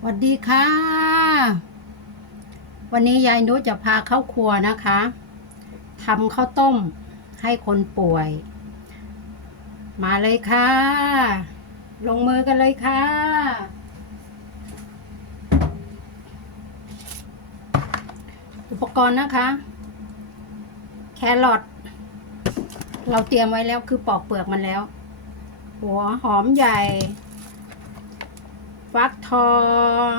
สวัสดีค่ะ วันนี้ยายนุจะพาเข้าครัวนะคะทำข้าวต้มให้คนป่วย มาเลยค่ะ ลงมือกันเลยค่ะอุปกรณ์นะคะ แครอทเราเตรียมไว้แล้วคือปอกเปลือกมันแล้ว หัวหอมใหญ่ ฟักทอง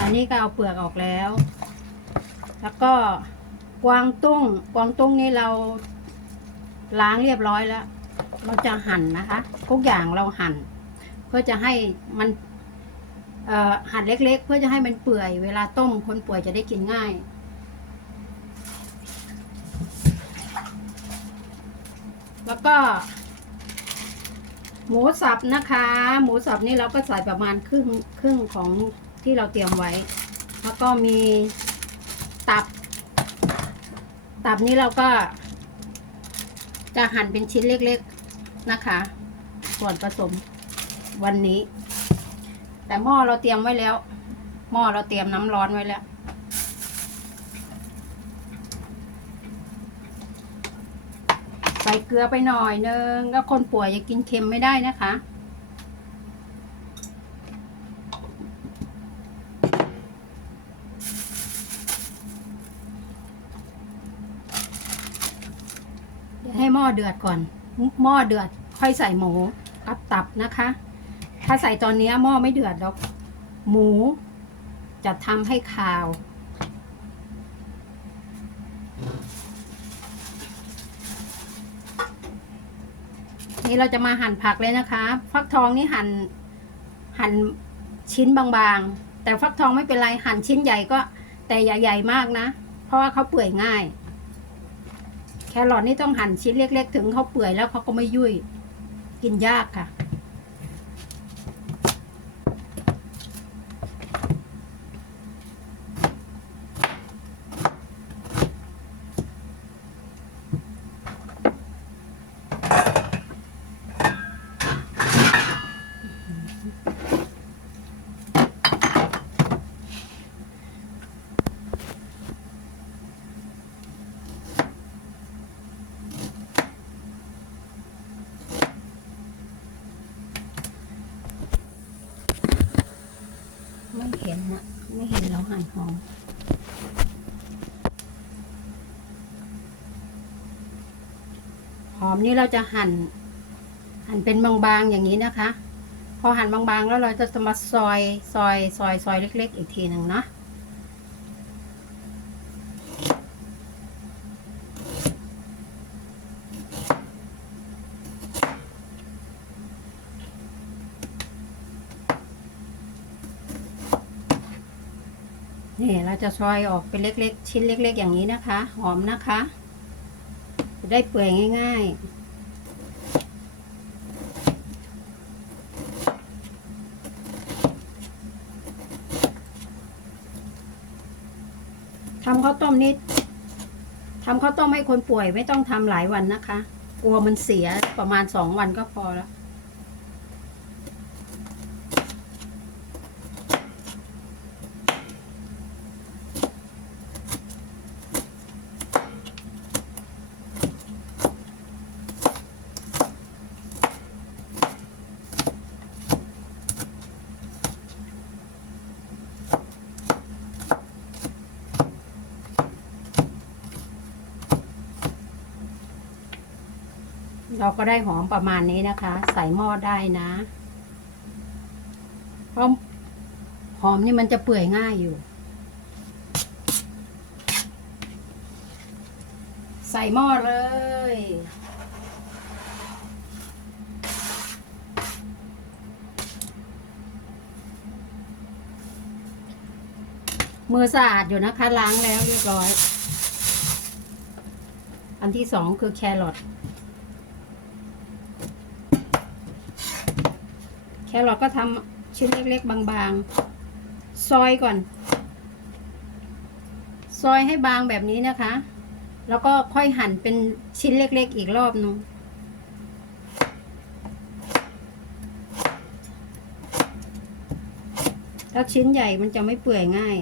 อันนี้ก็เอาเปลือกออกแล้ว แล้วก็กวางตุ้ง กวางตุ้งนี่เราล้างเรียบร้อยแล้ว เราจะหั่นนะคะ ทุกอย่างเราหั่น เพื่อจะให้มันหั่นเล็ก ๆ เพื่อจะให้มันเปื่อย เวลาต้มคนป่วยจะได้กินง่าย แล้วก็ หมูสับนะคะ หมูสับนี่เราก็ใส่ประมาณครึ่งครึ่งของที่เราเตรียมไว้ แล้วก็มีตับ ตับนี้เราก็ จะหั่นเป็นชิ้นเล็กๆนะคะ ส่วนผสมวันนี้ แต่หม้อเราเตรียมไว้แล้ว หม้อเราเตรียมน้ำร้อนไว้แล้ว ใส่เกลือไปหน่อยนึงแล้วคนป่วยจะกินเค็มไม่ได้นะคะเดี๋ยวให้หม้อเดือดก่อน หม้อเดือดค่อยใส่หมูกับตับนะคะ ถ้าใส่ตอนนี้หม้อไม่เดือดแล้วหมูจะทำให้คาว นี่เราจะมาหั่นผักเลยนะคะ ฟักทองนี่หั่นหั่นชิ้นบางๆ แต่ฟักทองไม่เป็นไรหั่นชิ้นใหญ่ก็แต่อย่าใหญ่มากนะ เพราะว่าเขาเปื่อยง่าย แครอทนี่ต้องหั่นชิ้นเล็ก ๆ ถึงเขาเปื่อยแล้วเขาก็ไม่ยุ่ยกินยากค่ะ ไม่เห็นนะไม่เห็นเราหั่นหอม หอ มนี่เราจะหั่น หั่นเป็นบางๆอย่างนี้นะคะ พอหั่นบางๆ แล้วเราจะมาซอยซอยซอยซอยเล็ก ๆ อีกทีหนึ่งเนาะนี่เราจะซอยออกเป็นเล็ก ๆ ชิ้นเล็ก ๆ อย่างนี้นะคะ หอมนะคะจะ ได้เปื่อยง่าย ๆทำข้าวต้มนิดทำข้าวต้มให้คนป่วยไม่ต้องทำหลายวันนะคะ กลัวมันเสียประมาณสองวันก็พอแล้ว เราก็ได้หอมประมาณนี้นะคะ ใส่หม้อได้นะเพราะหอมนี่มันจะเปื่อยง่ายอยู่ ใส่หม้อเลยมือสะอาดอยู่นะคะล้างแล้วเรียบร้อย อันที่สองคือแครอท แค รอทก็ทำชิ้นเล็กๆ บางๆ ซอยก่อน ซอยให้บางแบบนี้นะคะ แล้วก็ค่อยหั่นเป็นชิ้นเล็กๆ อีกรอบนึงแล้วชิ้นใหญ่มันจะไม่เปื่อยง่าย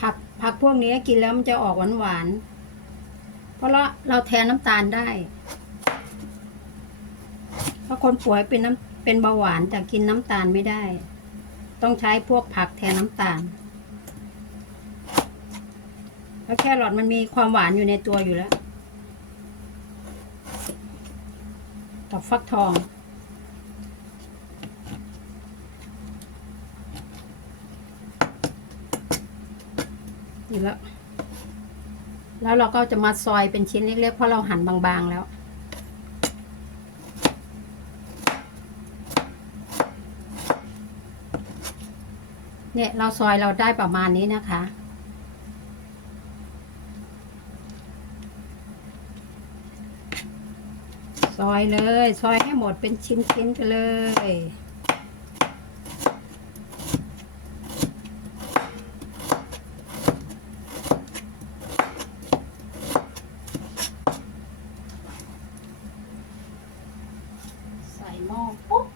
ผักผักพวกนี้กินแล้วมันจะออกหวานหวานๆเพราะเราเราแทนน้ำตาลได้ เพราะคนป่วยเป็นน้ำเป็นเบาหวานแต่กินน้ำตาลไม่ได้ ต้องใช้พวกผักแทนน้ำตาลแล้วแครอทมันมีความหวานอยู่ในตัวอยู่แล้ว กับฟักทองนี่แล้ว แล้วเราก็จะมาซอยเป็นชิ้นเล็กๆ เพราะเราหั่นบางๆแล้ว เนี่ยเราซอยเราได้ประมาณนี้นะคะ ซอยเลย ซอยให้หมดเป็นชิ้นๆกันเลย ใส่หม้อปุ๊บ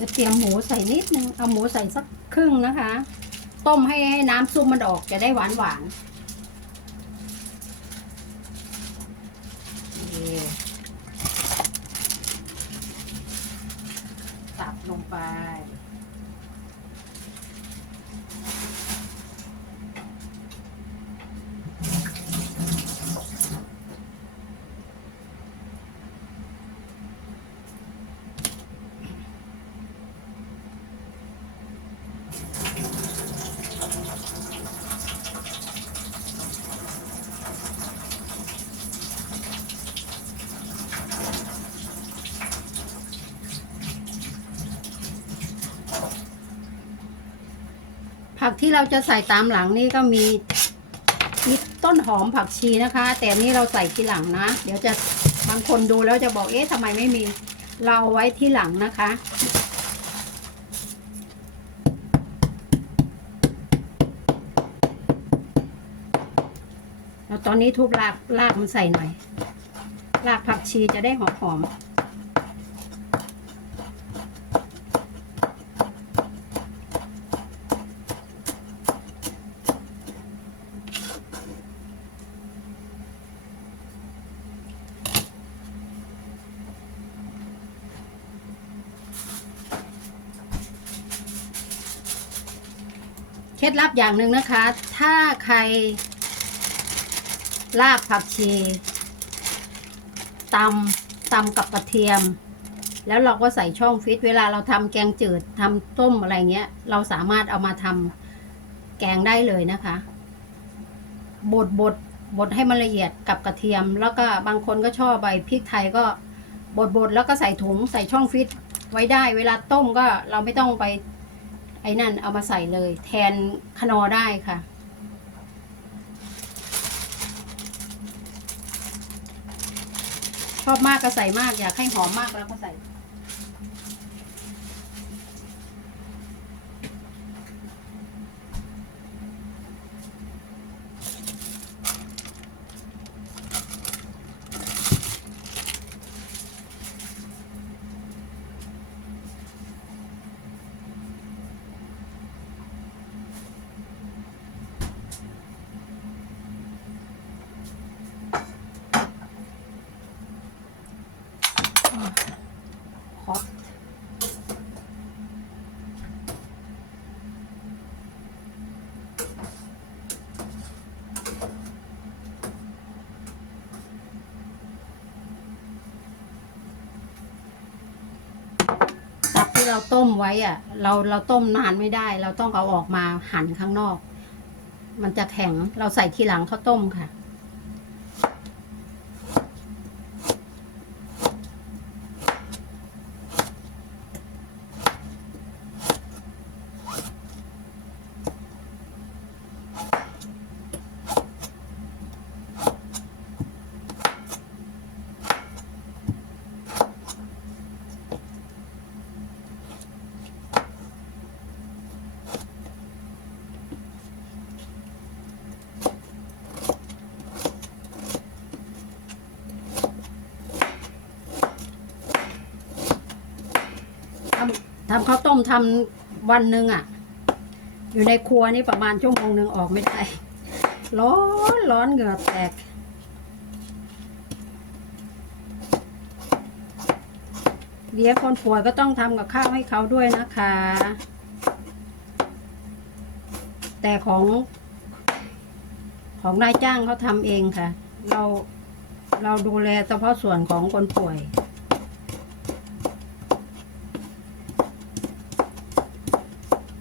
เดี๋ยวเตรียมหมูใส่นิดนึง เอาหมูใส่สักครึ่งนะคะ ต้มให้ให้น้ำซุปมันออกจะได้หวานหวานตับลงไป ผักที่เราจะใส่ตามหลังนี่ก็มีมีต้นหอมผักชีนะคะ แต่นนี่เราใส่ทีหลังนะ เดี๋ยวจะบางคนดูแล้วจะบอกเอ๊ะทำไมไม่มีเราเอาไว้ที่หลังนะคะ แล้วตอนนี้ทุบรากรากมันใส่หน่อย รากผักชีจะได้หอมหอม เคล็ดลับอย่างหนึ่งนะคะ ถ้าใครลาบผักชีตำตำกับกระเทียม แล้วเราก็ใส่ช่องฟิต เวลาเราทำแกงจืดทำต้มอะไรเงี้ย เราสามารถเอามาทำแกงได้เลยนะคะบดบดบดให้มันละเอียดกับกระเทียม แล้วก็บางคนก็ชอบใบพริกไทยก็บดบดแล้วก็ใส่ถุงใส่ช่องฟิตไว้ได้ เวลาต้มก็เราไม่ต้องไป ไอ้นั่นเอามาใส่เลย แทนขนอได้ค่ะ ชอบมากก็ใส่มากอยากให้หอมมากแล้วก็ใส่ ขอตับที่ เราต้มไว้อะเราเราต้มนานไม่ได้ เราต้องเอาออกมาหั่นข้างนอก มันจะแข็งเราใส่ทีหลังข้าวต้มค่ะ ทำข้าวต้มทำวันหนึ่งอะ่ะ อยู่ในครัวนี่ประมาณชั่วโมงหนึ่งออกไม่ได้ ร้อนร้อนเหงื่อแตกเลี้ยงคนป่วยก็ต้องทำกับข้าวให้เขาด้วยนะคะ แต่ของของนายจ้างเขาทำเองค่ะ เราเราดูแลเฉพาะส่วนของคนป่วย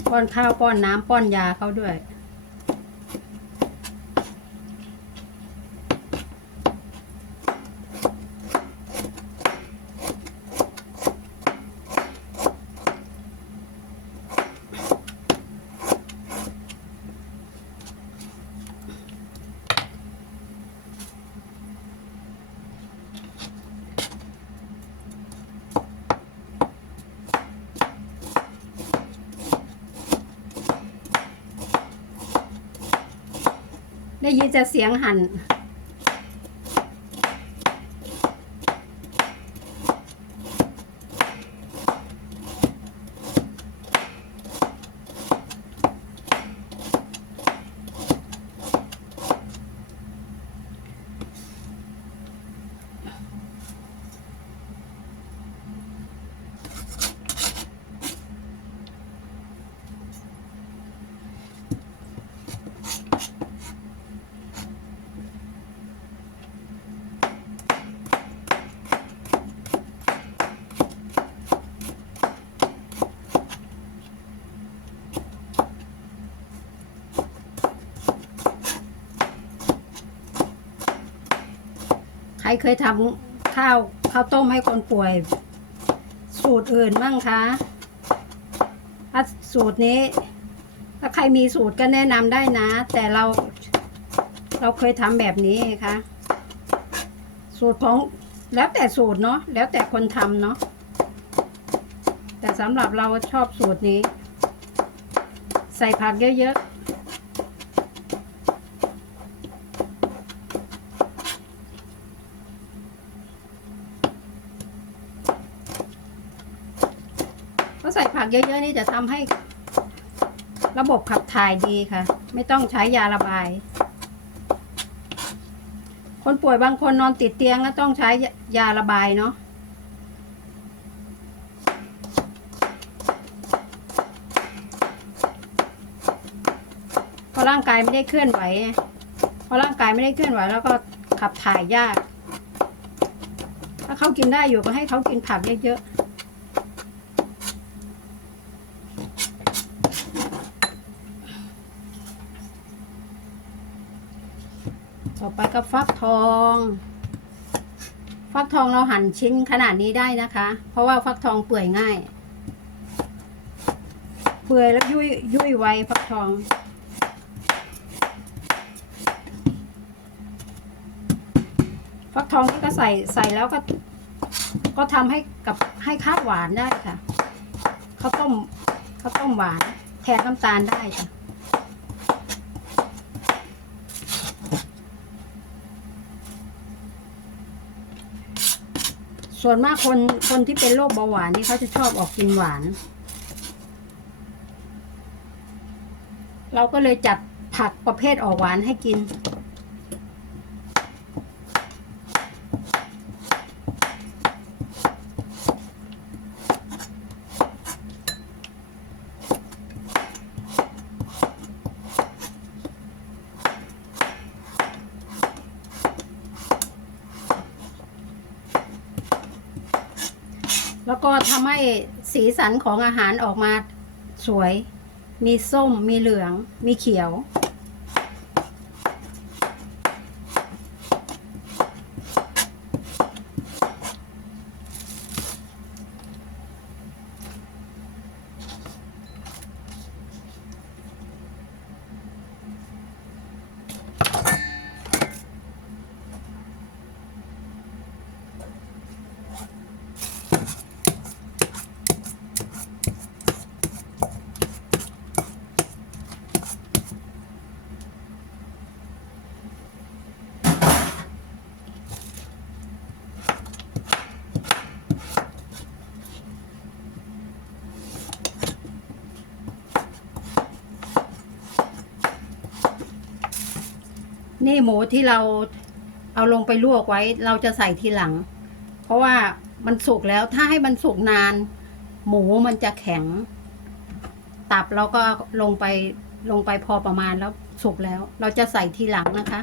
ป้อนข้าวป้อนน้ำป้อนยาเขาด้วย ได้ยินแต่เสียงหัน่น รเคยทำข้าวข้าวต้มให้คนป่วย สูตรอื่นบ้างคะถ้าสูตรนี้ ถ้าใครมีสูตรก็แนะนำได้นะ แต่เรา เราเคยทำแบบนี้ไงคะสูตรของแล้วแต่สูตรเนาะแล้วแต่คนทำเนาะแต่สำหรับเราชอบสูตรนี้ ใส่ผักเยอะๆ ก็ใส่ผัก เยอะๆนี่จะทำให้ ระบบขับถ่ายดีค่ะ ไม่ต้องใช้ยาระบาย คนป่วยบางคนนอนติดเตียงก็ต้องใช้ยาระบายเนาะเพราะร่างกายไม่ได้เคลื่อนไหวเพราะร่างกายไม่ได้เคลื่อนไหวแล้วก็ขับถ่ายยาก ถ้าเขากินได้อยู่ก็ให้เขากินผักเยอะๆ ต่อไปก็ฟักทอง ฟักทองเราหั่นชิ้นขนาดนี้ได้นะคะ เพราะว่าฟักทองเปื่อยง่าย เปื่อยแล้วยุ่ยยุ่ยไวฟักทองฟักทองนี่ก็ใส่ใส่แล้วก็ ก็ทำให้กับให้ข้าวหวานได้ค่ะข้าวต้มข้าวต้มหวานแทนน้ำตาลได้ค่ะ ส่วนมากคนคนที่เป็นโรคเบาหวานนี่เขาจะชอบออกกินหวาน เราก็เลยจัดผักประเภทออกหวานให้กิน แล้วก็ทำให้สีสันของอาหารออกมาสวย มีส้ม มีเหลือง มีเขียว นี่หมูที่เราเอาลงไปลวกไว้ เราจะใส่ทีหลัง เพราะว่ามันสุกแล้วถ้าให้มันสุกนาน หมูมันจะแข็ง ตับเราก็ลงไปลงไปพอประมาณแล้วสุกแล้ว เราจะใส่ทีหลังนะคะ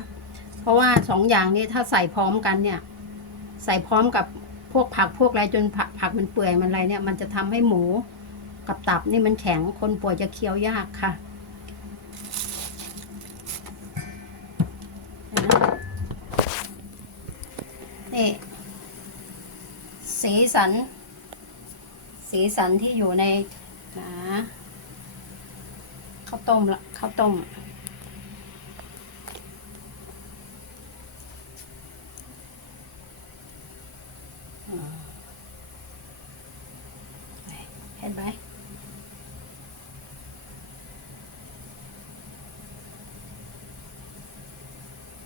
เพราะว่าสองอย่างนี้ถ้าใส่พร้อมกันเนี่ย ใส่พร้อมกับพวกผักพวกอะไรจนผักผักมันเปื่อยมันอะไรเนี่ย มันจะทำให้หมูกับตับนี่มันแข็งคนป่วยจะเคี้ยวยากค่ะ สีสัน สีสันที่อยู่ในนะข้าวต้มละข้าวต้ม เห็นไหม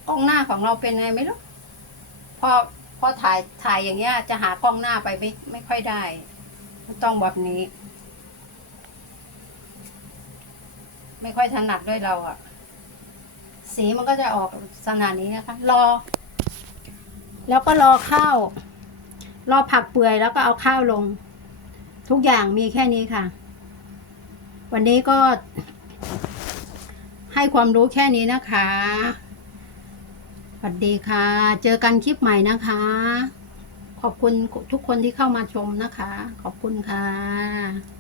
กล้องหน้าของเราเป็นไงไม่รู้พอ พอถ่ายถ่ายอย่างเงี้ย จะหากล้องหน้าไปไม่ไม่ค่อยได้ ต้องแบบนี้ ไม่ค่อยถนัดด้วยเราอะสีมันก็จะออกสนาดนี้นะคะ รอ แล้วก็รอข้าว รอผักเปื่อยแล้วก็เอาข้าวลง ทุกอย่างมีแค่นี้ค่ะ วันนี้ก็ให้ความรู้แค่นี้นะคะ สวัสดีค่ะ เจอกันคลิปใหม่นะคะ ขอบคุณทุกคนที่เข้ามาชมนะคะ ขอบคุณค่ะ